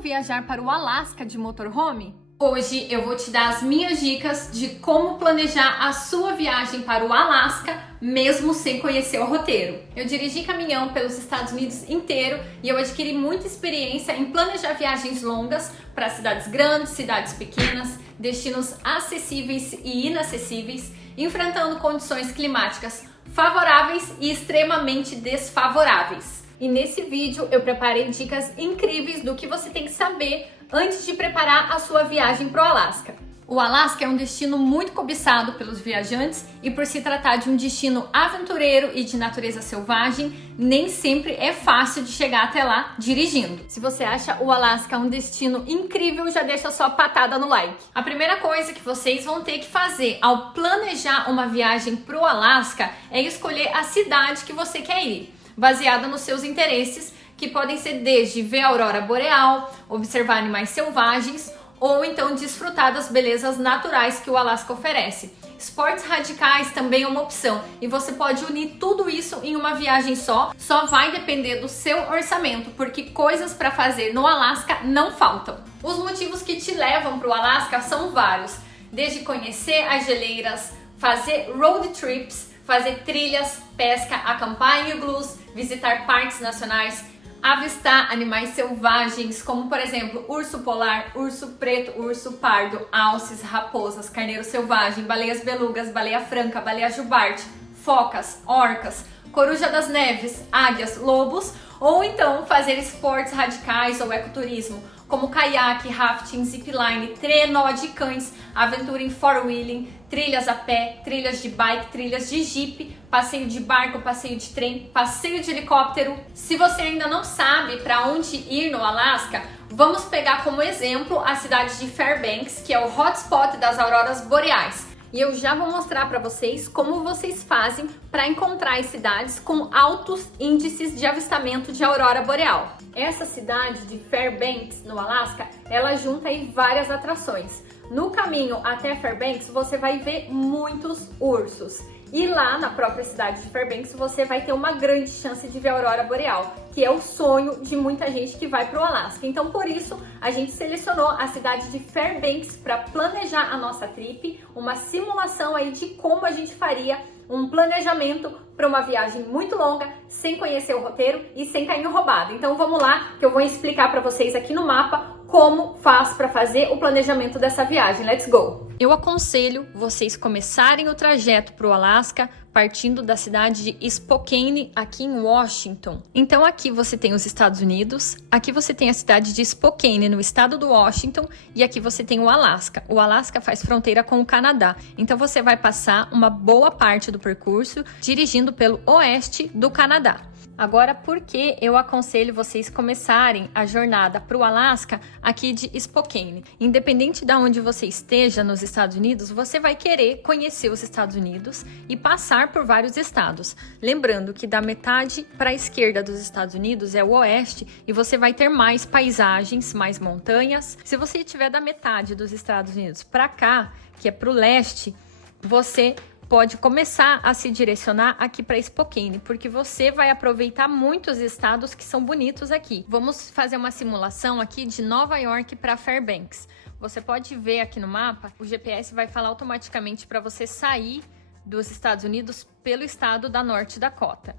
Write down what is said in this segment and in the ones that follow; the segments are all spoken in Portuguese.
como viajar para o Alasca de motorhome? Hoje eu vou te dar as minhas dicas de como planejar a sua viagem para o Alasca, mesmo sem conhecer o roteiro. Eu dirigi caminhão pelos Estados Unidos inteiro e eu adquiri muita experiência em planejar viagens longas para cidades grandes, cidades pequenas, destinos acessíveis e inacessíveis, enfrentando condições climáticas favoráveis e extremamente desfavoráveis. E nesse vídeo eu preparei dicas incríveis do que você tem que saber antes de preparar a sua viagem para o Alasca. O Alasca é um destino muito cobiçado pelos viajantes e por se tratar de um destino aventureiro e de natureza selvagem, nem sempre é fácil de chegar até lá dirigindo. Se você acha o Alasca um destino incrível, já deixa sua patada no like. A primeira coisa que vocês vão ter que fazer ao planejar uma viagem para o Alasca é escolher a cidade que você quer ir, baseada nos seus interesses, que podem ser desde ver a aurora boreal, observar animais selvagens ou então desfrutar das belezas naturais que o Alasca oferece. Esportes radicais também é uma opção e você pode unir tudo isso em uma viagem só vai depender do seu orçamento, porque coisas para fazer no Alasca não faltam. Os motivos que te levam para o Alasca são vários, desde conhecer as geleiras, fazer road trips, fazer trilhas, pesca, acampar em iglus, visitar parques nacionais, avistar animais selvagens, como por exemplo urso polar, urso preto, urso pardo, alces, raposas, carneiro selvagem, baleias belugas, baleia franca, baleia jubarte, focas, orcas, coruja das neves, águias, lobos, ou então fazer esportes radicais ou ecoturismo, como caiaque, rafting, zipline, trenó de cães, aventura em four-wheeling, trilhas a pé, trilhas de bike, trilhas de jeep, passeio de barco, passeio de trem, passeio de helicóptero. Se você ainda não sabe para onde ir no Alasca, vamos pegar como exemplo a cidade de Fairbanks, que é o hotspot das auroras boreais. E eu já vou mostrar para vocês como vocês fazem para encontrar as cidades com altos índices de avistamento de aurora boreal. Essa cidade de Fairbanks, no Alasca, ela junta aí várias atrações. No caminho até Fairbanks, você vai ver muitos ursos. E lá na própria cidade de Fairbanks, você vai ter uma grande chance de ver a aurora boreal, que é o sonho de muita gente que vai para o Alasca. Então, por isso, a gente selecionou a cidade de Fairbanks para planejar a nossa trip, uma simulação aí de como a gente faria um planejamento para uma viagem muito longa, sem conhecer o roteiro e sem cair em roubada. Então, vamos lá, que eu vou explicar para vocês aqui no mapa como faz para fazer o planejamento dessa viagem. Let's go! Eu aconselho vocês começarem o trajeto para o Alasca partindo da cidade de Spokane, aqui em Washington. Então aqui você tem os Estados Unidos, aqui você tem a cidade de Spokane, no estado do Washington, e aqui você tem o Alasca. O Alasca faz fronteira com o Canadá. Então você vai passar uma boa parte do percurso dirigindo pelo oeste do Canadá. Agora, por que eu aconselho vocês começarem a jornada para o Alasca aqui de Spokane? Independente de onde você esteja nos Estados Unidos, você vai querer conhecer os Estados Unidos e passar por vários estados. Lembrando que da metade para a esquerda dos Estados Unidos é o oeste e você vai ter mais paisagens, mais montanhas. Se você estiver da metade dos Estados Unidos para cá, que é para o leste, você pode começar a se direcionar aqui para Spokane, porque você vai aproveitar muitos estados que são bonitos aqui. Vamos fazer uma simulação aqui de Nova York para Fairbanks. Você pode ver aqui no mapa, o GPS vai falar automaticamente para você sair dos Estados Unidos pelo estado da Norte Dakota.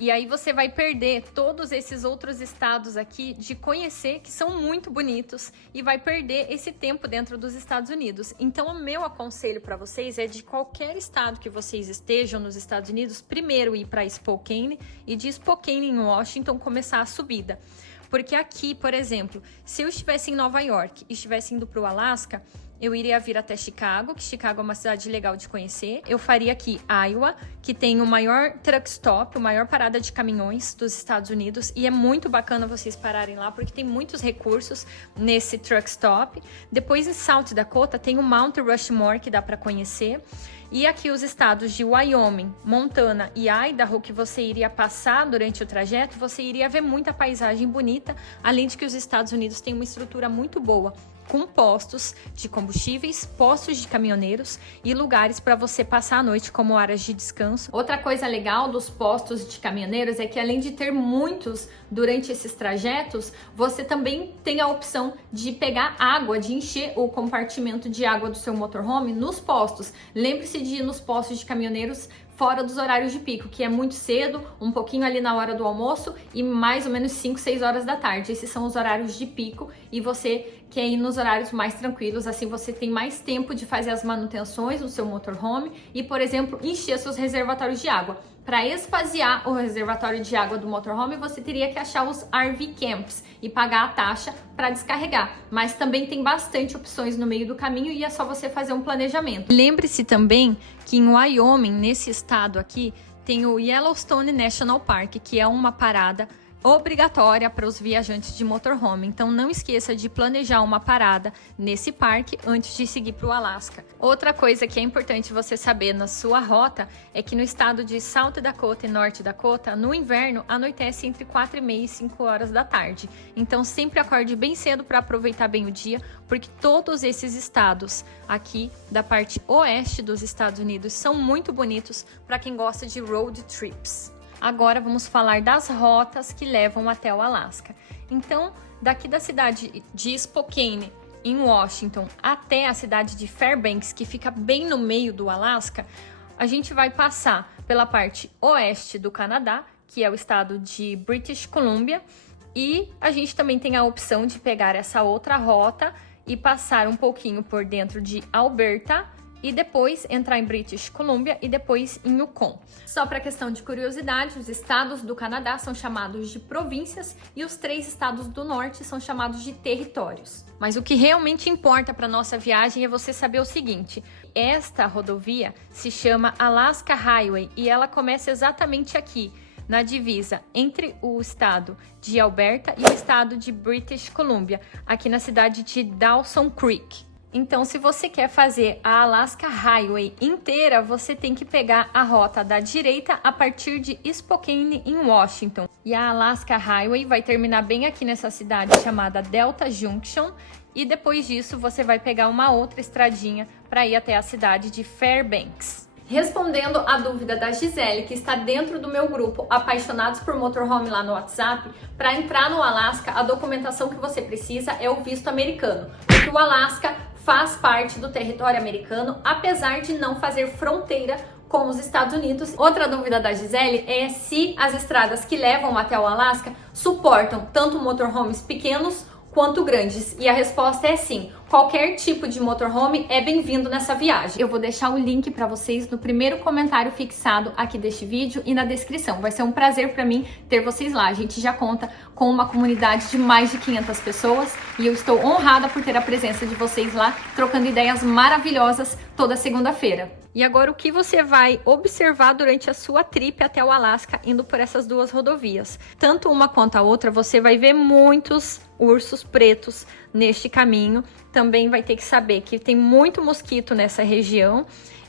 E aí você vai perder todos esses outros estados aqui de conhecer, que são muito bonitos, e vai perder esse tempo dentro dos Estados Unidos. Então, o meu aconselho para vocês é de qualquer estado que vocês estejam nos Estados Unidos, primeiro ir para Spokane e de Spokane em Washington começar a subida. Porque aqui, por exemplo, se eu estivesse em Nova York e estivesse indo para o Alasca, eu iria vir até Chicago, que Chicago é uma cidade legal de conhecer. Eu faria aqui Iowa, que tem o maior truck stop, a maior parada de caminhões dos Estados Unidos. E é muito bacana vocês pararem lá, porque tem muitos recursos nesse truck stop. Depois em South Dakota tem o Mount Rushmore, que dá para conhecer. E aqui os estados de Wyoming, Montana e Idaho, que você iria passar durante o trajeto, você iria ver muita paisagem bonita, além de que os Estados Unidos têm uma estrutura muito boa, com postos de combustíveis, postos de caminhoneiros e lugares para você passar a noite como áreas de descanso. Outra coisa legal dos postos de caminhoneiros é que além de ter muitos durante esses trajetos, você também tem a opção de pegar água, de encher o compartimento de água do seu motorhome nos postos. Lembre-se de ir nos postos de caminhoneiros fora dos horários de pico, que é muito cedo, um pouquinho ali na hora do almoço e mais ou menos 5, 6 horas da tarde. Esses são os horários de pico e você quer ir nos horários mais tranquilos, assim você tem mais tempo de fazer as manutenções no seu motorhome e, por exemplo, encher seus reservatórios de água. Para esvaziar o reservatório de água do motorhome, você teria que achar os RV Camps e pagar a taxa para descarregar. Mas também tem bastante opções no meio do caminho e é só você fazer um planejamento. Lembre-se também que em Wyoming, nesse estado aqui, tem o Yellowstone National Park, que é uma parada obrigatória para os viajantes de motorhome. Então não esqueça de planejar uma parada nesse parque antes de seguir para o Alasca. Outra coisa que é importante você saber na sua rota é que no estado de South Dakota e North Dakota, no inverno, anoitece entre 4h30 e 5 horas da tarde. Então sempre acorde bem cedo para aproveitar bem o dia, porque todos esses estados aqui da parte oeste dos Estados Unidos são muito bonitos para quem gosta de road trips. Agora vamos falar das rotas que levam até o Alasca. Então, daqui da cidade de Spokane, em Washington, até a cidade de Fairbanks, que fica bem no meio do Alasca, a gente vai passar pela parte oeste do Canadá, que é o estado de British Columbia, e a gente também tem a opção de pegar essa outra rota e passar um pouquinho por dentro de Alberta, e depois entrar em British Columbia e depois em Yukon. Só para questão de curiosidade, os estados do Canadá são chamados de províncias e os 3 estados do norte são chamados de territórios. Mas o que realmente importa para nossa viagem é você saber o seguinte: esta rodovia se chama Alaska Highway e ela começa exatamente aqui, na divisa entre o estado de Alberta e o estado de British Columbia, aqui na cidade de Dawson Creek. Então, se você quer fazer a Alaska Highway inteira, você tem que pegar a rota da direita a partir de Spokane, em Washington. E a Alaska Highway vai terminar bem aqui nessa cidade chamada Delta Junction. E depois disso, você vai pegar uma outra estradinha para ir até a cidade de Fairbanks. Respondendo a dúvida da Gisele, que está dentro do meu grupo Apaixonados por Motorhome lá no WhatsApp, para entrar no Alasca, a documentação que você precisa é o visto americano, porque o Alasca faz parte do território americano, apesar de não fazer fronteira com os Estados Unidos. Outra dúvida da Gisele é se as estradas que levam até o Alasca suportam tanto motorhomes pequenos quanto grandes. E a resposta é sim. Qualquer tipo de motorhome é bem-vindo nessa viagem. Eu vou deixar o link para vocês no primeiro comentário fixado aqui deste vídeo e na descrição. Vai ser um prazer para mim ter vocês lá. A gente já conta com uma comunidade de mais de 500 pessoas e eu estou honrada por ter a presença de vocês lá, trocando ideias maravilhosas toda segunda-feira. E agora o que você vai observar durante a sua trip até o Alasca indo por essas 2 rodovias? Tanto uma quanto a outra, você vai ver muitos ursos pretos neste caminho. Também vai ter que saber que tem muito mosquito nessa região.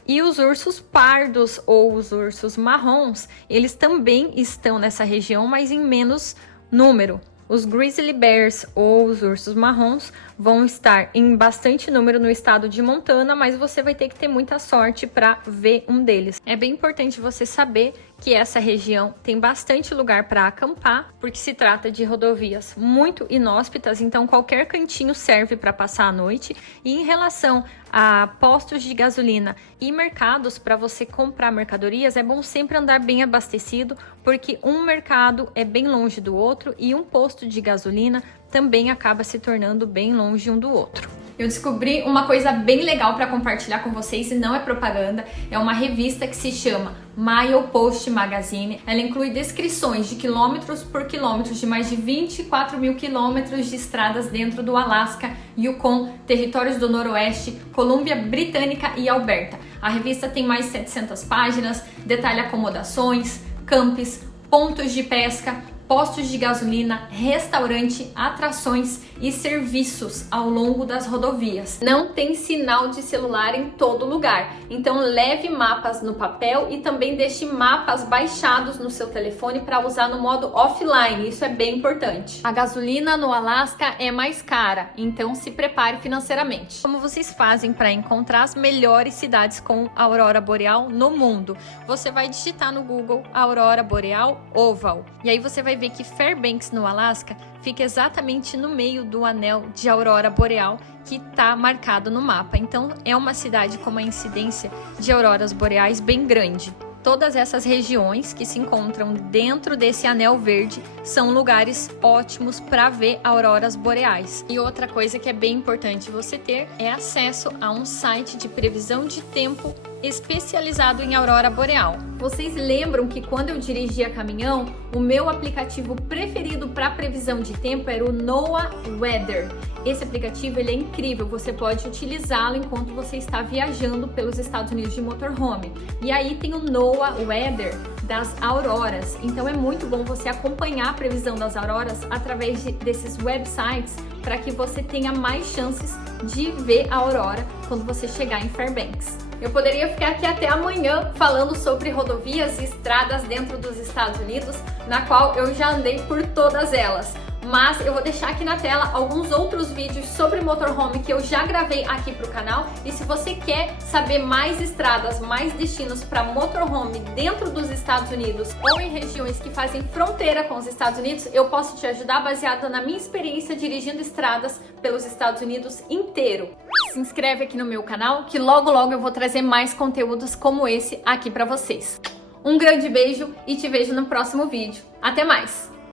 E os ursos pardos ou os ursos marrons, eles também estão nessa região, mas em menos número. Os grizzly bears ou os ursos marrons vão estar em bastante número no estado de Montana, mas você vai ter que ter muita sorte para ver um deles. É bem importante você saber que essa região tem bastante lugar para acampar, porque se trata de rodovias muito inóspitas, então qualquer cantinho serve para passar a noite. E em relação a postos de gasolina e mercados para você comprar mercadorias, é bom sempre andar bem abastecido, porque um mercado é bem longe do outro e um posto de gasolina também acaba se tornando bem longe um do outro. Eu descobri uma coisa bem legal para compartilhar com vocês e não é propaganda, é uma revista que se chama Milepost Magazine. Ela inclui descrições de quilômetros por quilômetros de mais de 24 mil quilômetros de estradas dentro do Alasca, Yukon, territórios do Noroeste, Colômbia Britânica e Alberta. A revista tem mais de 700 páginas, detalha acomodações, campos, pontos de pesca, postos de gasolina, restaurante, atrações e serviços ao longo das rodovias. Não tem sinal de celular em todo lugar, então leve mapas no papel e também deixe mapas baixados no seu telefone para usar no modo offline, isso é bem importante. A gasolina no Alasca é mais cara, então se prepare financeiramente. Como vocês fazem para encontrar as melhores cidades com aurora boreal no mundo? Você vai digitar no Google Aurora Boreal Oval e aí você vai ver que Fairbanks, no Alasca, fica exatamente no meio do anel de aurora boreal que está marcado no mapa. Então, é uma cidade com uma incidência de auroras boreais bem grande. Todas essas regiões que se encontram dentro desse anel verde são lugares ótimos para ver auroras boreais. E outra coisa que é bem importante você ter é acesso a um site de previsão de tempo especializado em aurora boreal. Vocês lembram que quando eu dirigia caminhão, o meu aplicativo preferido para previsão de tempo era o NOAA Weather. Esse aplicativo ele é incrível, você pode utilizá-lo enquanto você está viajando pelos Estados Unidos de motorhome. E aí tem o NOAA Weather das auroras, então é muito bom você acompanhar a previsão das auroras através desses websites para que você tenha mais chances de ver a aurora quando você chegar em Fairbanks. Eu poderia ficar aqui até amanhã falando sobre rodovias e estradas dentro dos Estados Unidos, na qual eu já andei por todas elas. Mas eu vou deixar aqui na tela alguns outros vídeos sobre motorhome que eu já gravei aqui pro canal. E se você quer saber mais estradas, mais destinos para motorhome dentro dos Estados Unidos ou em regiões que fazem fronteira com os Estados Unidos, eu posso te ajudar baseado na minha experiência dirigindo estradas pelos Estados Unidos inteiro. Se inscreve aqui no meu canal que logo eu vou trazer mais conteúdos como esse aqui para vocês. Um grande beijo e te vejo no próximo vídeo. Até mais!